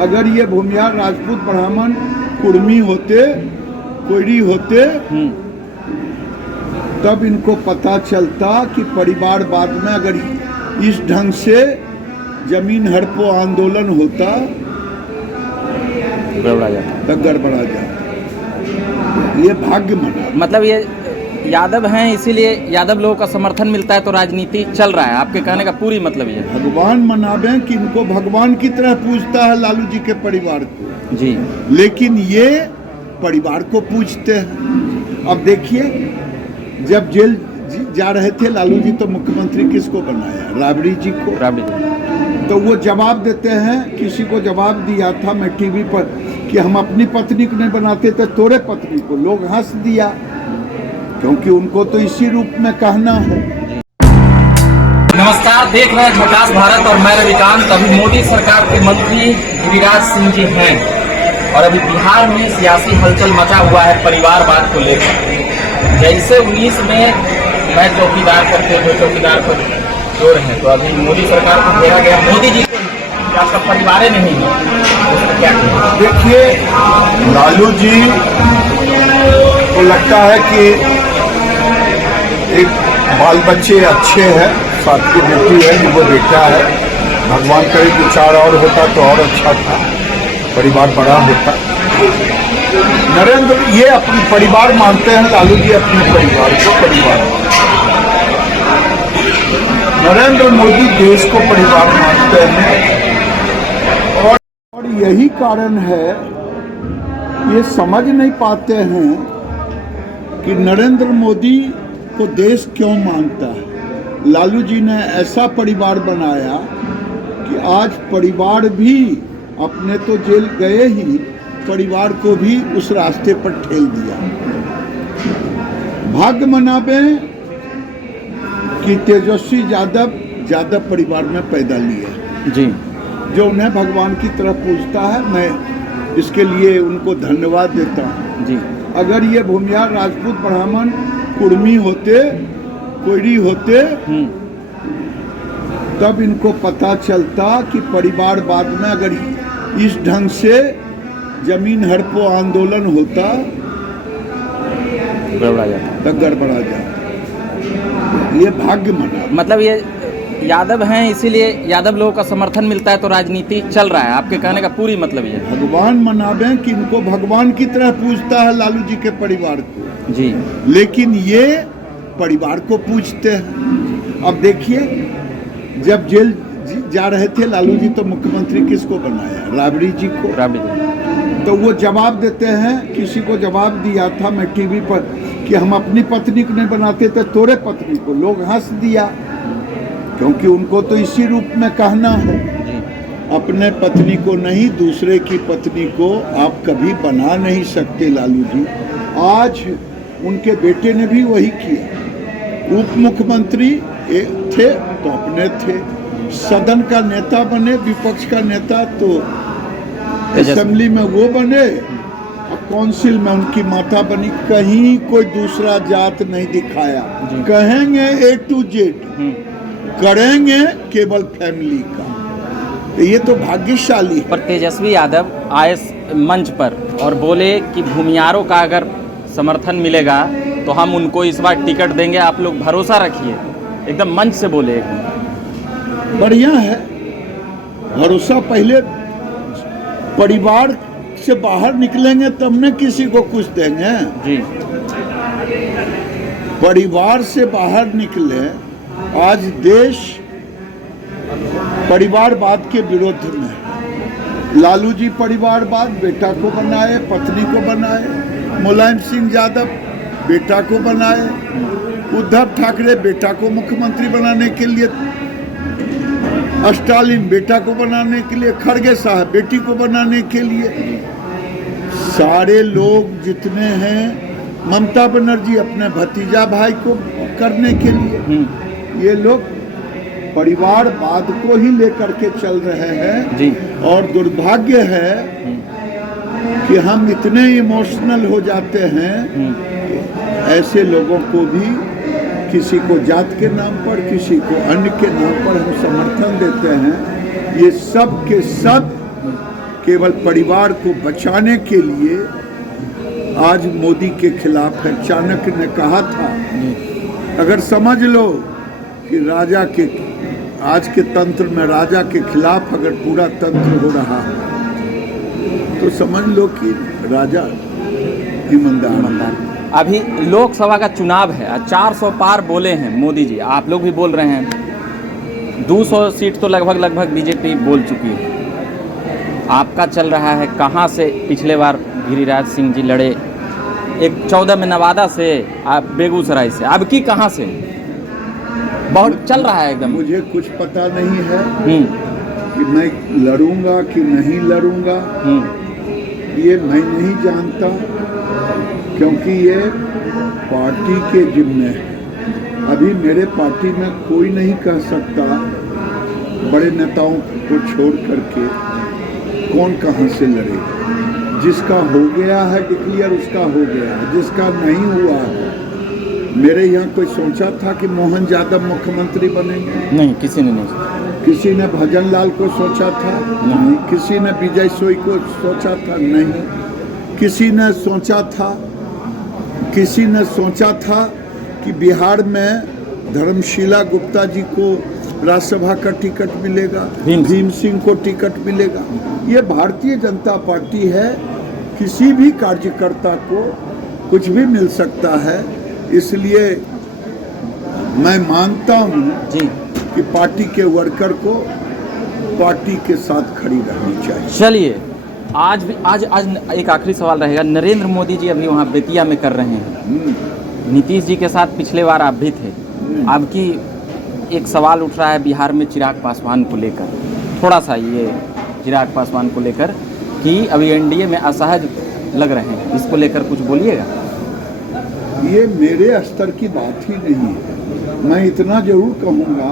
अगर ये भूमिहार, राजपूत, ब्राह्मण, कुर्मी होते, कोयरी होते, तब इनको पता चलता कि परिवारवाद में अगर इस ढंग से जमीन हड़पो आंदोलन होता तो गड़बड़ा जाता। ये भाग्य मना, मतलब ये यादव हैं इसीलिए यादव लोगों का समर्थन मिलता है तो राजनीति चल रहा है, आपके कहने का पूरी मतलब ये। भगवान मनावे कि इनको भगवान की तरह पूजता है लालू जी के परिवार को जी, लेकिन ये परिवार को पूजते हैं। अब देखिए, जब जेल जा रहे थे लालू जी तो मुख्यमंत्री किसको बनाया? राबड़ी जी को। राबड़ी जी। तो वो जवाब देते हैं, किसी को जवाब दिया था मैं टीवी पर कि हम अपनी पत्नी को नहीं बनाते थे, तोरे पत्नी को। लोग हंस दिया क्योंकि उनको तो इसी रूप में कहना है। नमस्कार, देख रहे हैं झकास भारत और मैं रविकांत। अभी मोदी सरकार के मंत्री गिरिराज सिंह जी हैं और अभी बिहार में सियासी हलचल मचा हुआ है परिवारवाद को लेकर। जैसे 19 में मैं चौकीदार करते हुए चौकीदार पर जोर हैं, तो अभी मोदी सरकार को घेरा गया। मोदी जी को आपका परिवार नहीं है, उसका क्या कहना? देखिए, लालू जी को लगता है कि एक बाल बच्चे अच्छे हैं, साथ की बेटी है, वो बेटा है। भगवान करे कि 4 और होता तो और अच्छा था, परिवार बड़ा होता। नरेंद्र ये अपने परिवार मानते हैं, लालू जी अपने परिवार को परिवार। नरेंद्र मोदी देश को परिवार मानते हैं और यही कारण है, ये समझ नहीं पाते हैं कि नरेंद्र मोदी को देश क्यों मानता है। लालू जी ने ऐसा परिवार बनाया कि आज परिवार भी, अपने तो जेल गए ही, परिवार को भी उस रास्ते पर ठेल दिया। भाग्य मनावे कि तेजस्वी यादव परिवार में पैदा लिया जी, जो उन्हें भगवान की तरह पूजता है। मैं इसके लिए उनको धन्यवाद देता हूँ जी। अगर ये भूमिहार, राजपूत, ब्राह्मण, कुर्मी होते, कोयरी होते, तब इनको पता चलता कि परिवारवाद में अगर इस ढंग से जमीन हड़पो आंदोलन होता तो गड़बड़ा जाता। ये भाग्य मना, मतलब ये यादव हैं इसीलिए यादव लोगों का समर्थन मिलता है तो राजनीति चल रहा है, आपके कहने का पूरी मतलब ये। भगवान मनावे कि इनको भगवान की तरह पूजता है लालू जी के परिवार को जी, लेकिन ये परिवार को पूजते हैं। अब देखिए, जब जेल जा रहे थे लालू जी तो मुख्यमंत्री किसको बनाया? राबड़ी जी को। राबड़ी जी। तो वो जवाब देते हैं, किसी को जवाब दिया था मैं टीवी पर कि हम अपनी पत्नी को नहीं बनाते थे, तोरे पत्नी को। लोग हंस दिया क्योंकि उनको तो इसी रूप में कहना है। अपने पत्नी को नहीं, दूसरे की पत्नी को आप कभी बना नहीं सकते लालू जी। आज उनके बेटे ने भी वही किया। उप मुख्यमंत्री थे तो अपने थे, सदन का नेता बने, विपक्ष का नेता तो असेंबली में वो बने, और काउंसिल में उनकी माता बनी। कहीं कोई दूसरा जात नहीं दिखाया। कहेंगे A to Z, करेंगे केवल फैमिली का। तो ये तो भाग्यशाली है। पर तेजस्वी यादव आए मंच पर और बोले कि भूमिहारों का अगर समर्थन मिलेगा तो हम उनको इस बार टिकट देंगे, आप लोग भरोसा रखिए। एकदम मंच से बोले। बढ़िया है, भरोसा। पहले परिवार से बाहर निकलेंगे तब न किसी को कुछ देंगे जी। परिवार से बाहर निकले। आज देश परिवारवाद के विरोध में है। लालू जी परिवारवाद, बेटा को बनाए, पत्नी को बनाए। मुलायम सिंह यादव बेटा को बनाए। उद्धव ठाकरे बेटा को मुख्यमंत्री बनाने के लिए, स्टालिन बेटा को बनाने के लिए, खड़गे साहब बेटी को बनाने के लिए। सारे लोग जितने हैं, ममता बनर्जी अपने भतीजा भाई को करने के लिए, ये लोग परिवारवाद को ही लेकर के चल रहे हैं जी। और दुर्भाग्य है कि हम इतने इमोशनल हो जाते हैं कि ऐसे लोगों को भी, किसी को जात के नाम पर, किसी को अन्य के नाम पर हम समर्थन देते हैं। ये सब के सब केवल परिवार को बचाने के लिए आज मोदी के खिलाफ है। चाणक्य ने कहा था, अगर समझ लो कि राजा के आज के तंत्र में राजा के खिलाफ अगर पूरा तंत्र हो रहा है तो समझ लो कि राजा ईमानदार। अभी लोकसभा का चुनाव है, 400 पार बोले हैं मोदी जी, आप लोग भी बोल रहे हैं। 200 सीट तो लगभग बीजेपी बोल चुकी है। आपका चल रहा है कहाँ से? पिछले बार गिरिराज सिंह जी लड़े, एक 14 में नवादा से, आप बेगूसराय से, अब की कहाँ से? बहुत चल रहा है एकदम। मुझे कुछ पता नहीं है कि मैं लड़ूंगा कि नहीं लड़ूंगा, ये मैं नहीं जानता, क्योंकि ये पार्टी के जिम्मे है। अभी मेरे पार्टी में कोई नहीं कह सकता बड़े नेताओं को छोड़ करके कौन कहाँ से लड़े। जिसका हो गया है डिक्लेयर उसका हो गया है, जिसका नहीं हुआ है। मेरे यहाँ कोई सोचा था कि मोहन यादव मुख्यमंत्री बनेंगे? नहीं, किसी ने नहीं। किसी ने भजन लाल को सोचा था? नहीं। किसी ने विजय सोई को सोचा था? नहीं। किसी ने सोचा था कि बिहार में धर्मशिला गुप्ता जी को राज्यसभा का टिकट मिलेगा, भीम सिंह को टिकट मिलेगा। ये भारतीय जनता पार्टी है, किसी भी कार्यकर्ता को कुछ भी मिल सकता है। इसलिए मैं मानता हूँ कि पार्टी के वर्कर को पार्टी के साथ खड़ी रहनी चाहिए। चलिए, आज एक आखिरी सवाल रहेगा। नरेंद्र मोदी जी अभी वहाँ बेतिया में कर रहे हैं, नीतीश जी के साथ पिछले बार आप भी थे। अब की एक सवाल उठ रहा है बिहार में चिराग पासवान को लेकर, थोड़ा सा ये चिराग पासवान को लेकर कि अभी एनडीए में असहज लग रहे हैं, इसको लेकर कुछ बोलिएगा। ये मेरे स्तर की बात ही नहीं है। मैं इतना जरूर कहूँगा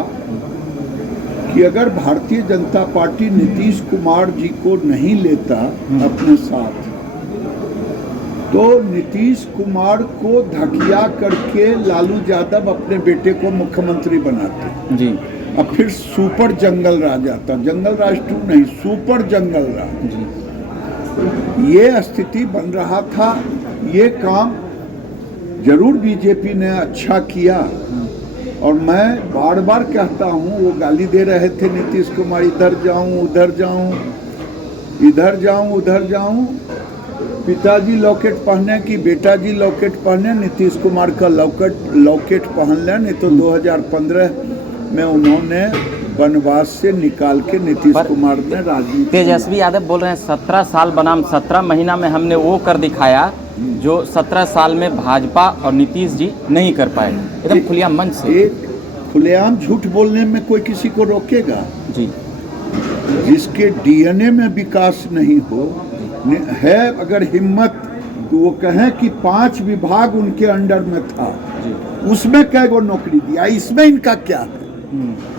कि अगर भारतीय जनता पार्टी नीतीश कुमार जी को नहीं लेता अपने साथ, तो नीतीश कुमार को धकिया करके लालू यादव अपने बेटे को मुख्यमंत्री बनाते जी। अब फिर सुपर जंगल राज आता, जंगल राज 2 नहीं, सुपर जंगल राज जी। ये स्थिति बन रहा था। ये काम जरूर बीजेपी ने अच्छा किया, और मैं बार बार कहता हूँ, वो गाली दे रहे थे नीतीश कुमार, इधर जाऊँ उधर जाऊँ, इधर जाऊँ उधर जाऊँ। पिताजी लॉकेट पहने कि बेटाजी लॉकेट पहने, नीतीश कुमार का लॉकेट पहन ले, नहीं तो 2015 में उन्होंने वनवास से निकाल के नीतीश कुमार ने राजनीति। तेजस्वी यादव बोल रहे हैं 17 साल बनाम 17 महीना में हमने वो कर दिखाया जो 17 साल में भाजपा और नीतीश जी नहीं कर पाए। एकदम खुलेआम मंच से खुलेआम झूठ बोलने में कोई किसी को रोकेगा जी। जिसके डीएनए में विकास नहीं हो है, अगर हिम्मत तो वो कहें कि 5 विभाग उनके अंडर में था, उसमें कै गो नौकरी दिया, इसमें इनका क्या है,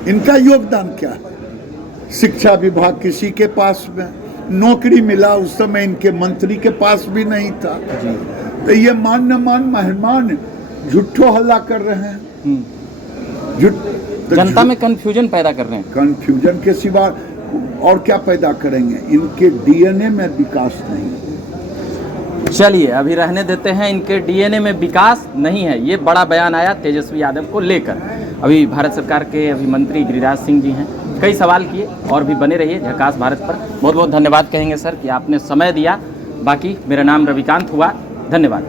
इनका योगदान क्या है? शिक्षा विभाग किसी के पास में नौकरी मिला, उस समय इनके मंत्री के पास भी नहीं था। तो ये मान न मान मेहमान झूठो हल्ला कर रहे हैं, जनता में कंफ्यूजन पैदा कर रहे हैं। कंफ्यूजन के सिवा और क्या पैदा करेंगे? इनके डीएनए में विकास नहीं। चलिए, अभी रहने देते हैं, इनके डीएनए में विकास नहीं है। ये बड़ा बयान आया तेजस्वी यादव को लेकर। अभी भारत सरकार के अभी मंत्री गिरिराज सिंह जी हैं, कई सवाल किए, और भी बने रहिए झकास भारत पर। बहुत बहुत धन्यवाद कहेंगे सर कि आपने समय दिया। बाकी मेरा नाम रविकांत हुआ, धन्यवाद।